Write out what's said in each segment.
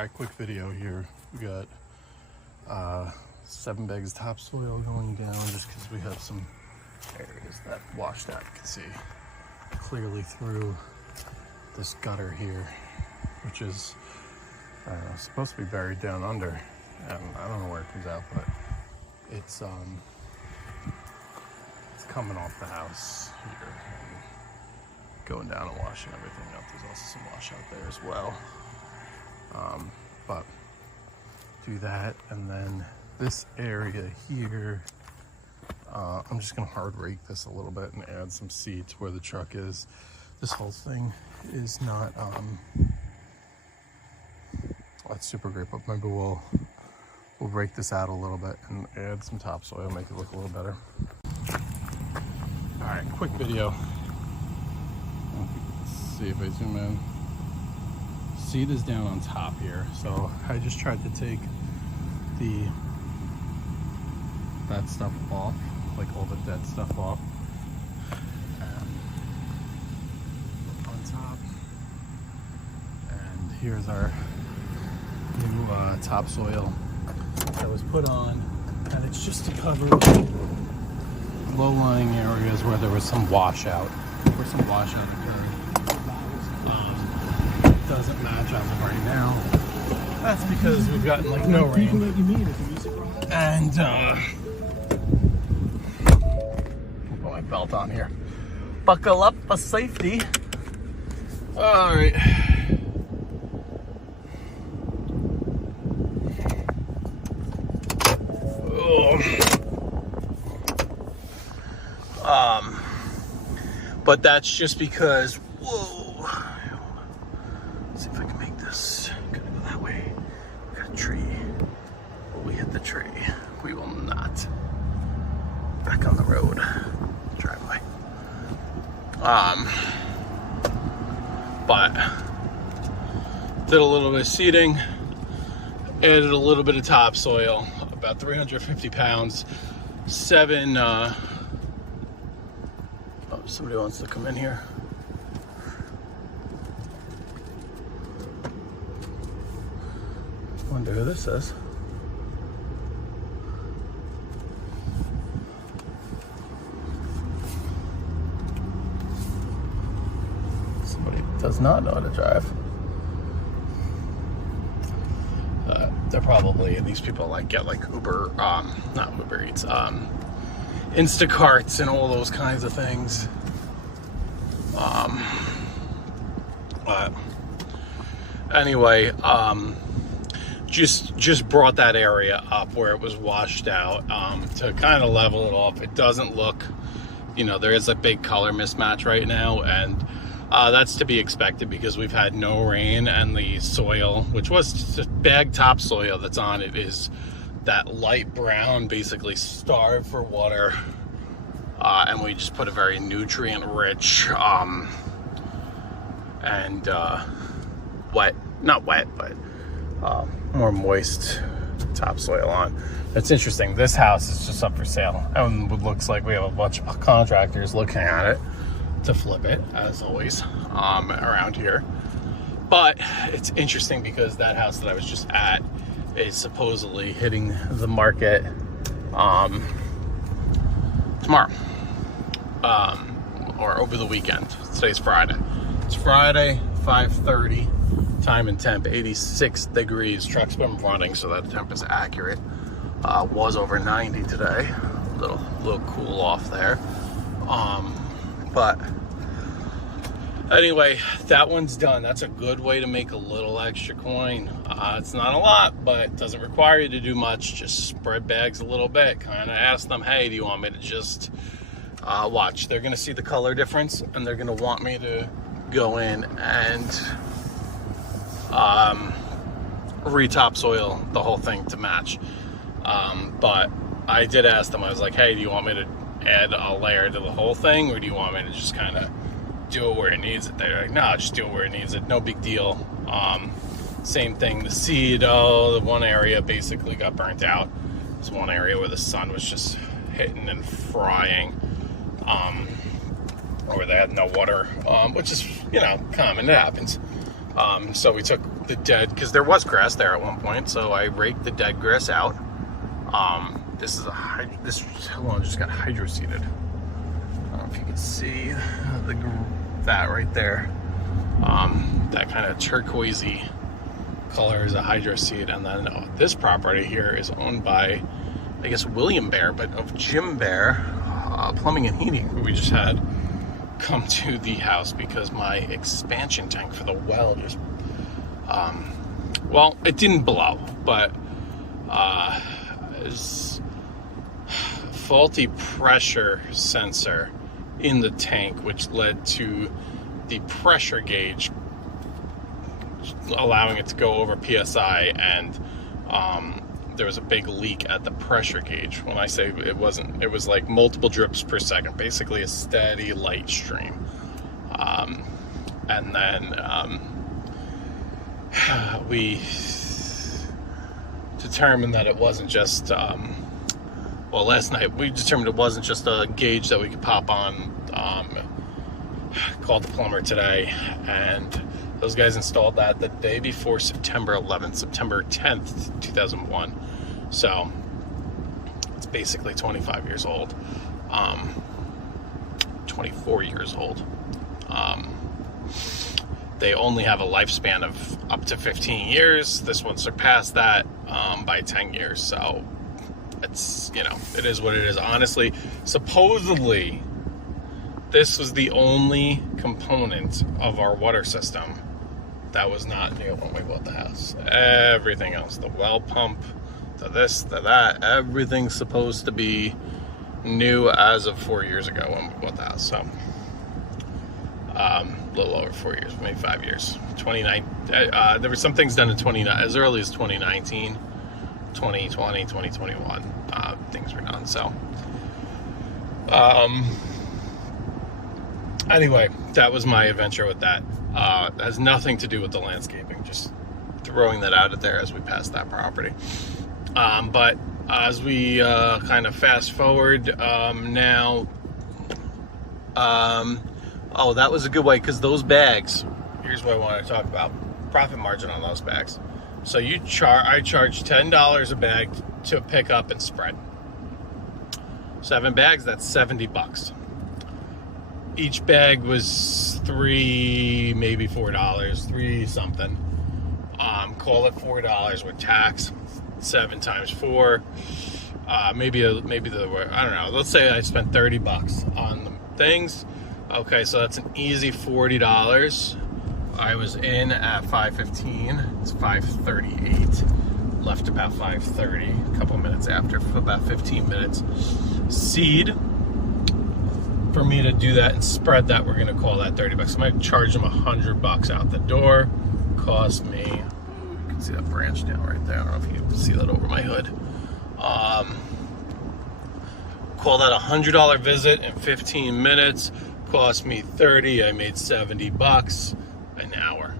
Alright, quick video here. We got 7 bags of topsoil going down just because we have some areas that washed out. You can see clearly through this gutter here, which is supposed to be buried down under, and I don't know where it comes out, but it's coming off the house here and going down and washing everything up. There's also some wash out there as well. But do that, and then this area here, I'm just gonna hard rake this a little bit and add some seed to where the truck is. This whole thing is not that's super great, but maybe we'll rake this out a little bit and add some topsoil, make it look a little better. All right, quick video. Let's see if I zoom in. Seed is down on top here, so I just tried to take that stuff off, like all the dead stuff off, on top. And here's our new topsoil that was put on, and it's just to cover low-lying areas where there was some washout, occurred. Doesn't match as of right now. That's because we've gotten like no rain. And put my belt on here. Buckle up for safety. All right. But that's just because, whoa. Let's see if I can make this. Gotta go that way. We got a tree. Will we hit the tree? We will not. Back on the road. Driveway. But did a little bit of seeding, added a little bit of topsoil, about 350 pounds, 7 somebody wants to come in here. Wonder who this is. Somebody does not know how to drive. They're probably, these people like get like Uber, not Uber Eats, Instacarts and all those kinds of things. Anyway, just brought that area up where it was washed out, to kind of level it off. It doesn't look, there is a big color mismatch right now, and that's to be expected because we've had no rain, and the soil, which was just bag topsoil that's on it, is that light brown, basically starved for water, and we just put a very nutrient rich and wet, not wet, but more moist topsoil on. It's interesting, this house is just up for sale, and it looks like we have a bunch of contractors looking at it to flip it, as always, around here. But it's interesting because that house that I was just at is supposedly hitting the market tomorrow, or over the weekend. Today's Friday. It's Friday, 5:30, time and temp 86 degrees. Truck's been running, so that temp is accurate. Was over 90 today. Little cool off there. But anyway, that one's done. That's a good way to make a little extra coin. It's not a lot, but it doesn't require you to do much. Just spread bags a little bit. Kind of ask them, hey, do you want me to just watch? They're going to see the color difference, and they're going to want me to go in and re-topsoil the whole thing to match. But I did ask them, I was like, hey, do you want me to add a layer to the whole thing, or do you want me to just kind of do it where it needs it? They're like, no, just do it where it needs it, no big deal. Same thing, the seed, the one area basically got burnt out. There's one area where the sun was just hitting and frying, or they had no water, which is, common, it happens. So we took the dead, because there was grass there at one point, so I raked the dead grass out. This is this one just got hydro seeded. I don't know if you can see that right there. That kind of turquoisey color is a hydro seed, and then this property here is owned by, I guess, William Bear, but of Jim Bear Plumbing and Heating, who we just had come to the house because my expansion tank for the well just, well, it didn't blow, but it's faulty pressure sensor in the tank, which led to the pressure gauge allowing it to go over PSI, and there was a big leak at the pressure gauge. When I say it wasn't, it was like multiple drips per second, basically a steady light stream. And then we determined that it wasn't just, well, last night we determined it wasn't just a gauge that we could pop on. Called the plumber today, and those guys installed that the day before September 11th, September 10th, 2001. So it's basically 25 years old, 24 years old. They only have a lifespan of up to 15 years. This one surpassed that by 10 years. So it's, you know, it is what it is. Honestly, supposedly this was the only component of our water system that was not new when we bought the house. Everything else, the well pump, to this, to that, everything's supposed to be new as of 4 years ago when we bought the house. So, a little over 4 years, maybe 5 years. 29. There were some things done in as early as 2019, 2020, 2021. Things were done. So, anyway, that was my adventure with that. It has nothing to do with the landscaping, just throwing that out there as we pass that property. But as we kind of fast forward now, oh, that was a good way, because those bags, here's what I want to talk about, profit margin on those bags. So I charge $10 a bag to pick up and spread. 7 bags, that's $70. Each bag was $3, maybe $4, 3 something. Call it $4 with tax. 7 times 4. Maybe I don't know. Let's say I spent $30 on the things. Okay, so that's an easy $40. I was in at 5:15. It's 5:38. Left about 5:30. A couple minutes after, for about 15 minutes. Seed. For me to do that and spread that, we're gonna call that $30. I might charge them $100 out the door. Cost me, you can see that branch down right there. I don't know if you can see that over my hood. Call that $100 visit in 15 minutes. Cost me $30. I made $70 an hour.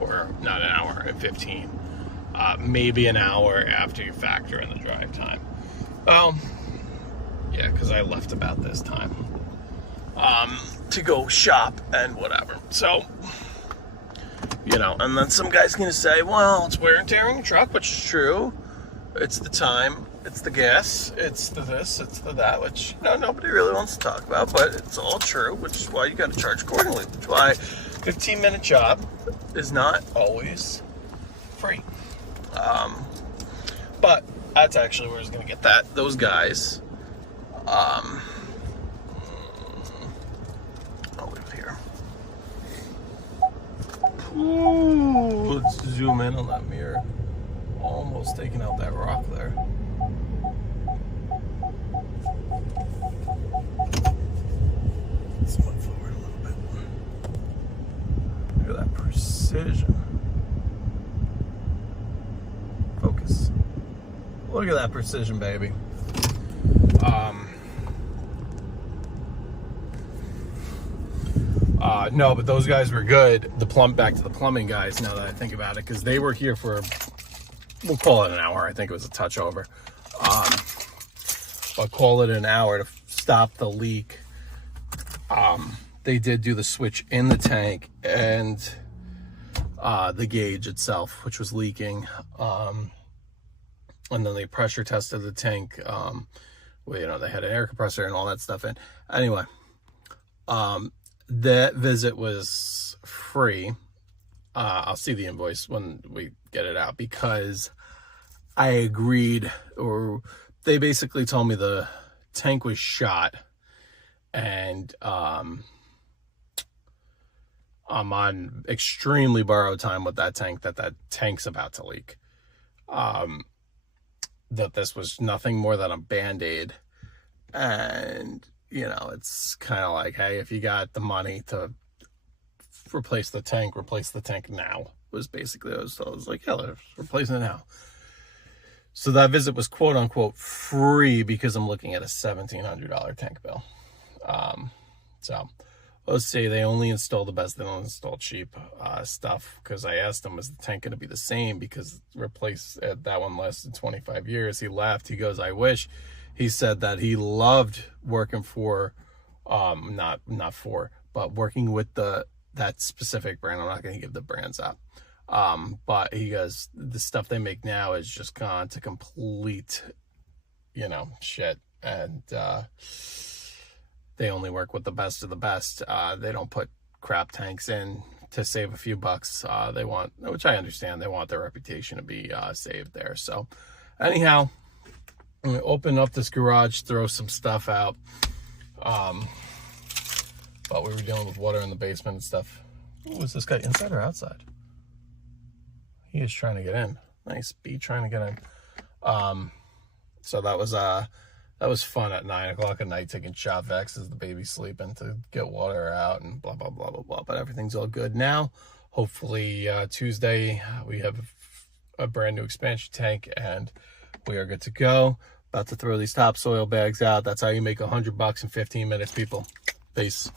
Or not an hour, at 15. Maybe an hour after you factor in the drive time. Yeah, because I left about this time to go shop and whatever. So, you know, and then some guy's going to say, well, it's wear and tear on your truck, which is true. It's the time, it's the gas, it's the this, it's the that, which, you know, nobody really wants to talk about, but it's all true, which is why you got to charge accordingly, which is why 15-minute job is not always free. But that's actually where I was going to get that. Those guys, I'll leave it here. Ooh, let's zoom in on that mirror. Almost taking out that rock there. Let's move forward a little bit. Look at that precision. Focus. Look at that precision, baby. No, but those guys were good. Back to the plumbing guys, now that I think about it, because they were here for, we'll call it an hour. I think it was a touch over. But call it an hour to stop the leak. They did do the switch in the tank, and the gauge itself, which was leaking. And then they pressure tested the tank. Well, you know, they had an air compressor and all that stuff in. Anyway, that visit was free. I'll see the invoice when we get it out, because I agreed, or they basically told me the tank was shot, and I'm on extremely borrowed time with that tank, that tank's about to leak. That this was nothing more than a Band-Aid. And, you know, it's kind of like, hey, if you got the money to replace the tank now. Was basically, I was like, yeah, let's replace it now. So that visit was quote unquote free, because I'm looking at a $1,700 tank bill. So let's say they only install the best, they don't install cheap stuff, because I asked him, is the tank going to be the same, because that one lasted 25 years. He laughed. He goes, I wish. He said that he loved working for, not for, but working with that specific brand. I'm not going to give the brands out. But he goes, the stuff they make now is just gone to complete, you know, shit. And they only work with the best of the best. They don't put crap tanks in to save a few bucks. They want, which I understand, they want their reputation to be saved there. So anyhow, I'm gonna open up this garage, throw some stuff out. But we were dealing with water in the basement and stuff. Ooh, is this guy inside or outside? He is trying to get in. Nice bee trying to get in. So that was fun at 9 o'clock at night, taking shot vacs as the baby's sleeping to get water out and blah, blah, blah, blah, blah. But everything's all good now. Hopefully Tuesday we have a brand new expansion tank and we are good to go. About to throw these topsoil bags out. That's how you make $100 in 15 minutes, people. Peace.